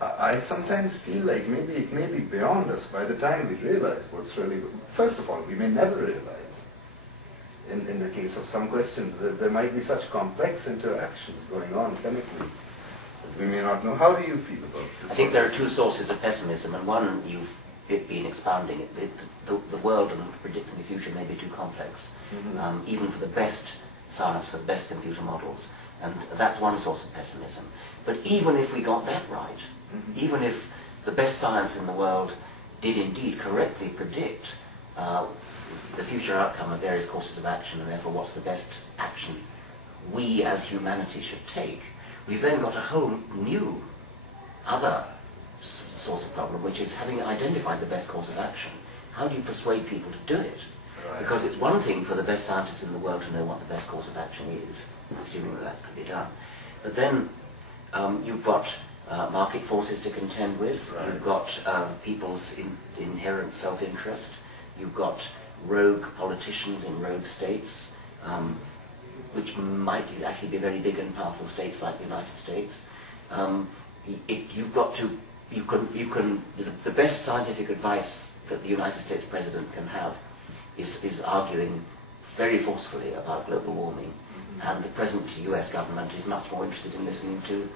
I sometimes feel like maybe it may be beyond us by the time we realize what's really... First of all, we may never realize. In the case of some questions, there might be such complex interactions going on chemically that we may not know. How do you feel about this? I think there are two sources of pessimism, and one you've been expounding. The world and predicting the future may be too complex, even for the best science, for the best computer models. And that's one source of pessimism. But even if we got that right, even if the best science in the world did indeed correctly predict the future outcome of various courses of action, and therefore what's the best action we as humanity should take, we've then got a whole new other source of problem, which is having identified the best course of action, how do you persuade people to do it? Right. Because it's one thing for the best scientists in the world to know what the best course of action is, assuming that that can be done. But then you've got market forces to contend with, right. You've got people's inherent self-interest, you've got rogue politicians in rogue states, which might actually be very big and powerful states like the United States. You've got to, the best scientific advice that the United States president can have is arguing very forcefully about global warming, and the present US government is much more interested in listening to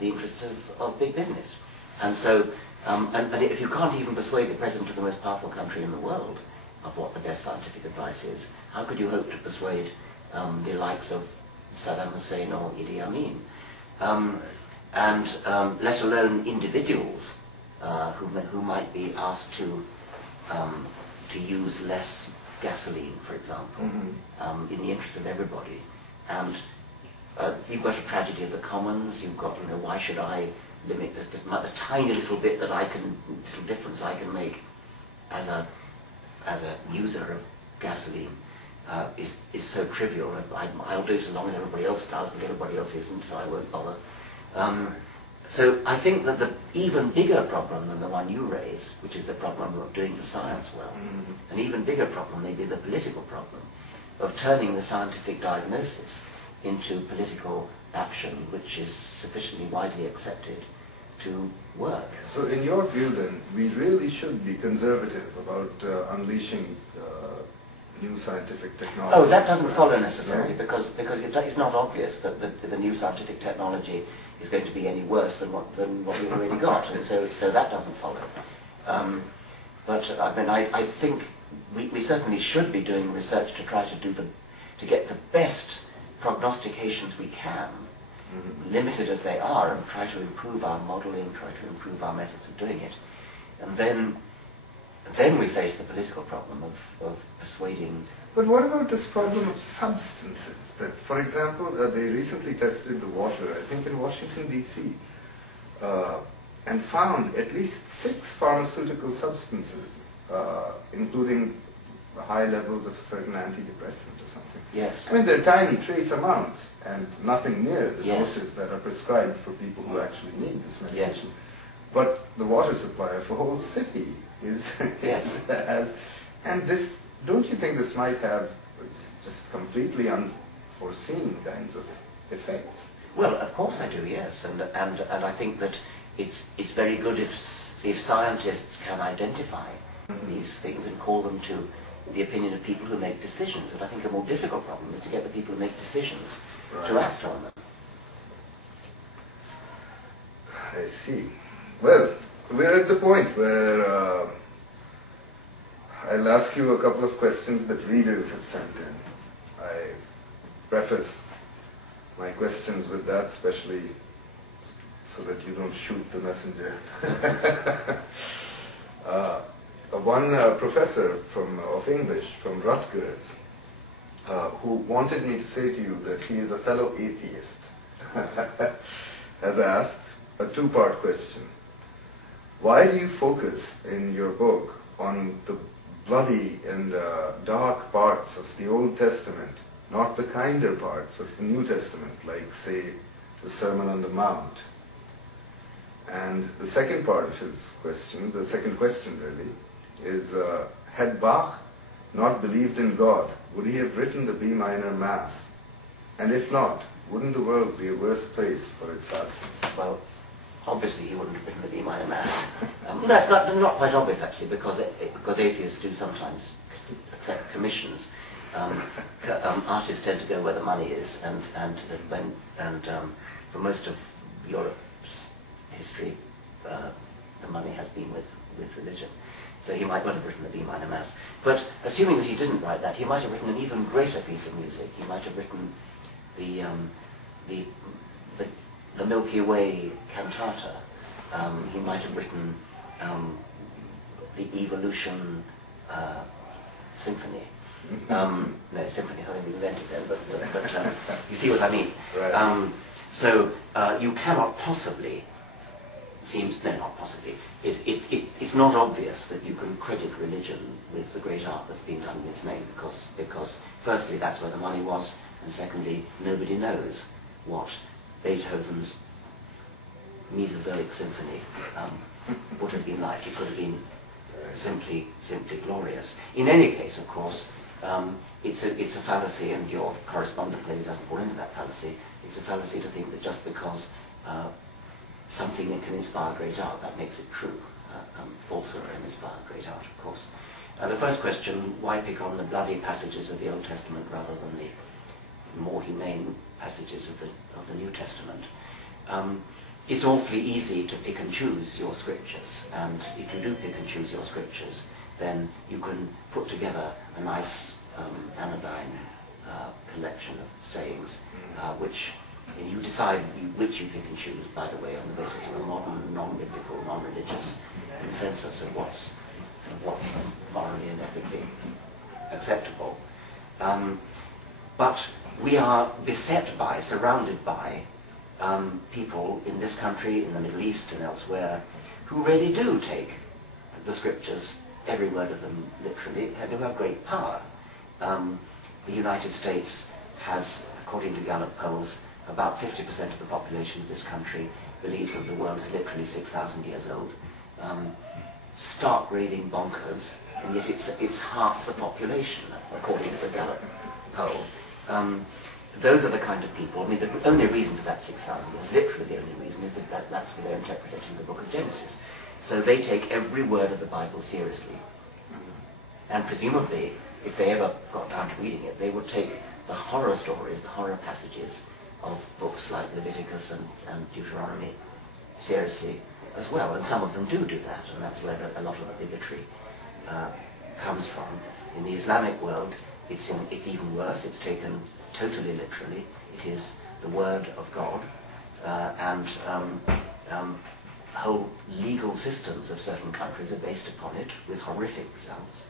the interests of big business. And so, and if you can't even persuade the president of the most powerful country in the world of what the best scientific advice is, how could you hope to persuade the likes of Saddam Hussein or Idi Amin? And let alone individuals who might be asked to use less gasoline, for example, in the interest of everybody. And you've got a tragedy of the commons. You've got, why should I limit the tiny little bit that little difference I can make as a user of gasoline is so trivial. I'll do it as long as everybody else does, but everybody else isn't, so I won't bother. So I think that the even bigger problem than the one you raise, which is the problem of doing the science well, an even bigger problem may be the political problem of turning the scientific diagnosis into political action, which is sufficiently widely accepted to work. So in your view then, we really should be conservative about unleashing new scientific technology? Oh, that doesn't follow necessarily, because it's not obvious that the new scientific technology is going to be any worse than what we've already got, and so that doesn't follow. But I mean, I think we certainly should be doing research to try to get the best prognostications we can, limited as they are, and try to improve our modelling, try to improve our methods of doing it, and then we face the political problem of persuading. But what about this problem of substances? That, for example, they recently tested the water, I think in Washington, D.C., and found at least 6 pharmaceutical substances, including high levels of a certain antidepressant or something. Yes. I mean, they're tiny, trace amounts, and nothing near the doses that are prescribed for people who actually need this medication. Yes. But the water supply of a whole city is yes. And this, don't you think this might have just completely unforeseen kinds of effects? Well, of course I do, yes, and I think that it's very good if scientists can identify these things and call them to the opinion of people who make decisions. But I think a more difficult problem is to get the people who make decisions to act on them. I see. Well, we're at the point where I'll ask you a couple of questions that readers have sent in. I preface my questions with that, especially so that you don't shoot the messenger. One professor of English from Rutgers who wanted me to say to you that he is a fellow atheist has asked a 2-part question. Why do you focus in your book on the bloody and dark parts of the Old Testament, not the kinder parts of the New Testament, like, say, the Sermon on the Mount? And the second part of his question, the second question really, is had Bach not believed in God, would he have written the B minor Mass? And if not, wouldn't the world be a worse place for its absence? Well, obviously he wouldn't have written the B minor Mass. That's not quite obvious actually, because atheists do sometimes accept commissions. Artists tend to go where the money is, and for most of Europe's history, the money has been with religion. So he might well have written the B minor Mass. But assuming that he didn't write that, he might have written an even greater piece of music. He might have written the Milky Way cantata. He might have written the Evolution symphony. No, symphony hadn't been invented then, but you see what I mean. Right. So you cannot possibly, not possibly, it's not obvious that you can credit religion with the great art that's been done in its name, because firstly that's where the money was, and secondly nobody knows what Beethoven's Mesozoic Symphony would have been like. It could have been simply glorious. In any case, of course, it's a fallacy, and your correspondent maybe doesn't fall into that fallacy. It's a fallacy to think that just because something that can inspire great art, that makes it true. Falsehood can inspire great art, of course. The first question, why pick on the bloody passages of the Old Testament rather than the more humane passages of the New Testament? It's awfully easy to pick and choose your scriptures, and if you do pick and choose your scriptures, then you can put together a nice anodyne collection of sayings, which you decide which you pick and choose, by the way, on the basis of a modern, non-biblical, non-religious consensus of what's morally and ethically acceptable. But we are beset by, surrounded by, people in this country, in the Middle East and elsewhere, who really do take the scriptures, every word of them literally, and who have great power. The United States has, according to Gallup polls, about 50% of the population of this country believes that the world is literally 6,000 years old. Stark raving bonkers, and yet it's half the population, according to the Gallup poll. Those are the kind of people, I mean, the only reason for that 6,000 years, literally the only reason, is that that's for their interpretation of the book of Genesis. So they take every word of the Bible seriously. And presumably, if they ever got down to reading it, they would take the horror stories, the horror passages of books like Leviticus and Deuteronomy seriously as well. And some of them do that, and that's where a lot of the bigotry comes from. In the Islamic world, it's even worse. It's taken totally literally. It is the word of God, and whole legal systems of certain countries are based upon it, with horrific results.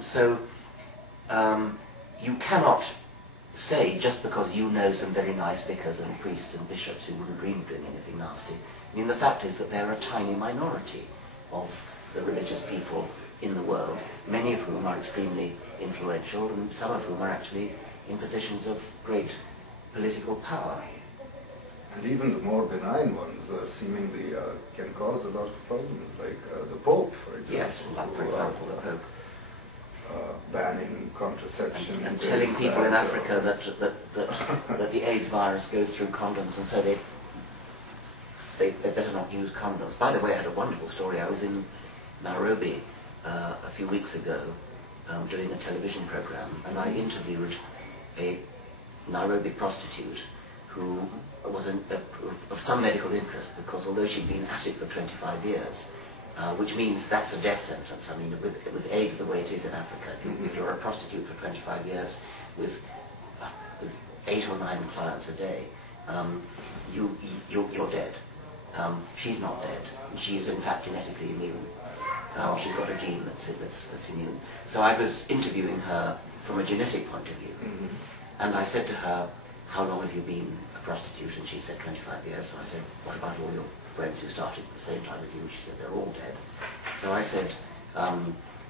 So you cannot say, just because you know some very nice vicars and priests and bishops who wouldn't dream of doing anything nasty. I mean, the fact is that they're a tiny minority of the religious people in the world, many of whom are extremely influential, and some of whom are actually in positions of great political power. And even the more benign ones seemingly can cause a lot of problems, like the Pope, for example. Yes, like for example the Pope. Banning contraception. And telling people in Africa that the AIDS virus goes through condoms, and so they better not use condoms. By the way, I had a wonderful story. I was in Nairobi a few weeks ago doing a television program, and I interviewed a Nairobi prostitute who was of some medical interest, because although she'd been at it for 25 years, which means that's a death sentence. I mean, with AIDS the way it is in Africa, if you're a prostitute for 25 years with 8 or 9 clients a day, you're dead. She's not dead. She's in fact genetically immune. She's got a gene that's immune. So I was interviewing her from a genetic point of view, and I said to her, "How long have you been a prostitute?" And she said 25 years. So I said, "What about all your friends who started at the same time as you?" She said, "They're all dead." So I said,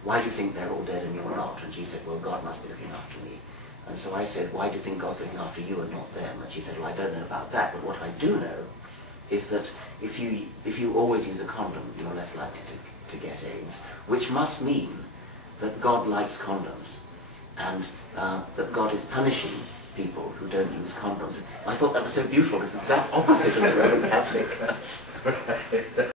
"Why do you think they're all dead and you're not?" And she said, "Well, God must be looking after me." And so I said, "Why do you think God's looking after you and not them?" And she said, "Well, I don't know about that, but what I do know is that if you always use a condom, you're less likely to get AIDS, which must mean that God likes condoms, and that God is punishing people who don't use condoms. I thought that was so beautiful because it's the exact opposite of the Roman Catholic.